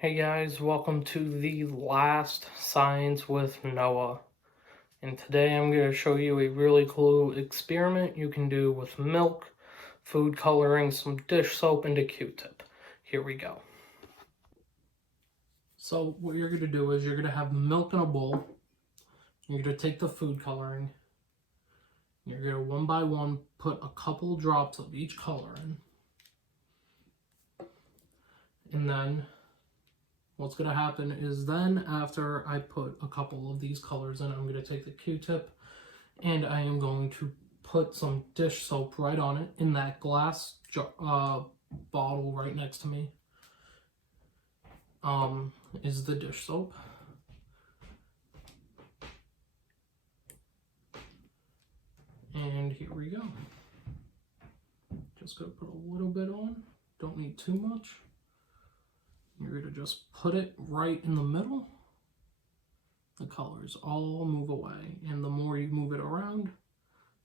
Hey guys, welcome to the last Science with Noah. And today I'm going to show you a really cool experiment you can do with milk, food coloring, some dish soap, and a Q-tip. Here we go. So what you're going to do is you're going to have milk in a bowl. You're going to take the food coloring. You're going to one by one put a couple drops of each color in. And then what's going to happen is then after I put a couple of these colors in, I'm going to take the Q-tip and I am going to put some dish soap right on it in that glass bottle right next to me. Is the dish soap. And here we go. Just going to put a little bit on. Don't need too much. You're going to just put it right in the middle. The colors all move away. And the more you move it around,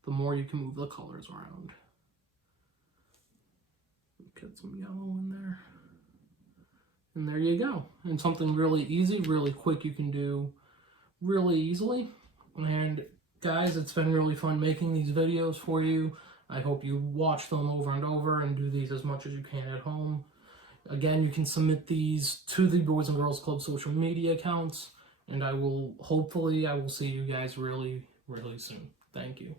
the more you can move the colors around. Get some yellow in there. And there you go. And something really easy, really quick you can do really easily. And guys, it's been really fun making these videos for you. I hope you watch them over and over and do these as much as you can at home. Again, you can submit these to the Boys and Girls Club social media accounts. And hopefully I will see you guys really, really soon. Thank you.